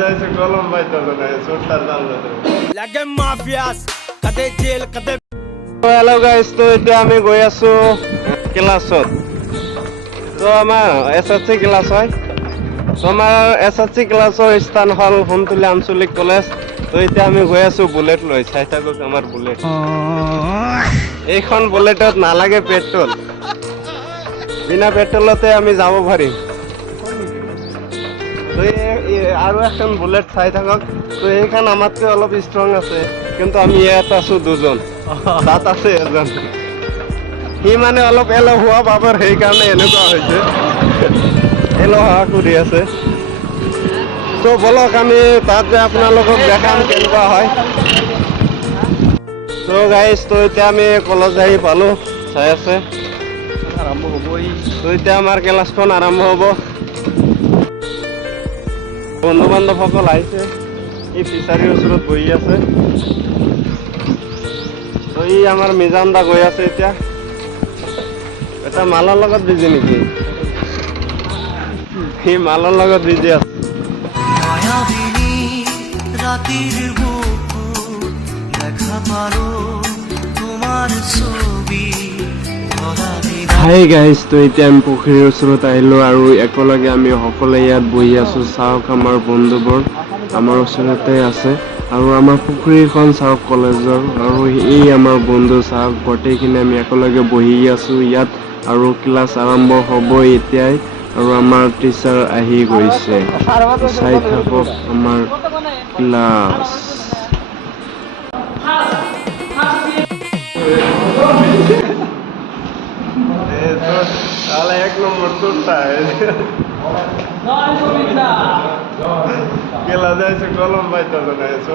যাইছে কলম পাইতাছে না ছোটটা জাল লাগে মাফিয়াস কদে জেল কদে। হ্যালো গাইস, তো এতিয়া আমি গৈ আছো ক্লাছত। তো আমাৰ এছএছচি ক্লাছ হয়। তো আমাৰ এছএছচি ক্লাছৰ স্থান হ'ল সোণতলী আঞ্চলিক কলেজ। তো এতিয়া আমি গৈ আছো বুলেট লৈ। চাই থাকক আমাৰ বুলেট। এইখন বুলেটত নালাগে পেট্ৰল, বিনা পেট্ৰলতে আমি যাব পাৰিম। তো আৰু এখন বুলেট চাই থাকক। তো এইখন আমাতকৈ অলপ ষ্ট্ৰং আছে, কিন্তু আমি ইয়াত আছো দুজন, তাত আছে এজন। সি মানে অলপ এলেহুৱা বাবৰ, সেইকাৰণে এনেকুৱা হৈছে, এলেহুৱা কৰি আছে। তো বলক আমি তাত যে আপোনালোকক দেখাম কেনেকুৱা হয়। তো গাইজ, তো এতিয়া আমি কলেজ আহি পালোঁ, চাই আছে আৰম্ভ হ'বই। তো এতিয়া আমাৰ ক্লাছখন আৰম্ভ হ'ব। বন্ধু বান্ধৱসকল আহিছে, এই ফিচাৰীৰ ওচৰত বহি আছে। তো ই আমাৰ মিজান দা গৈ আছে এতিয়া। এটা মালৰ লগত বিজি নেকি? সি মালৰ লগত বিজি আছে। হাই গাইজ, তো এতিয়া আমি পুখুৰীৰ ওচৰত আহিলোঁ আৰু একেলগে আমি সকলোৱে ইয়াত বহি আছোঁ। চাওক আমাৰ বন্ধুবোৰ আমাৰ ওচৰতে আছে আৰু আমাৰ পুখুৰীখন চাওক কলেজৰ, আৰু এই আমাৰ বন্ধু চাওক, গোটেইখিনি আমি একেলগে বহি আছোঁ ইয়াত। আৰু ক্লাছ আৰম্ভ হ'ব এতিয়াই, আৰু আমাৰ টিচাৰ আহি গৈছে। চাই থাকক আমাৰ ক্লাছ। তাহলে 1 নম্বৰ চোৰটা কেলা যাইছে কলম পাইতাছে না, ছোটটা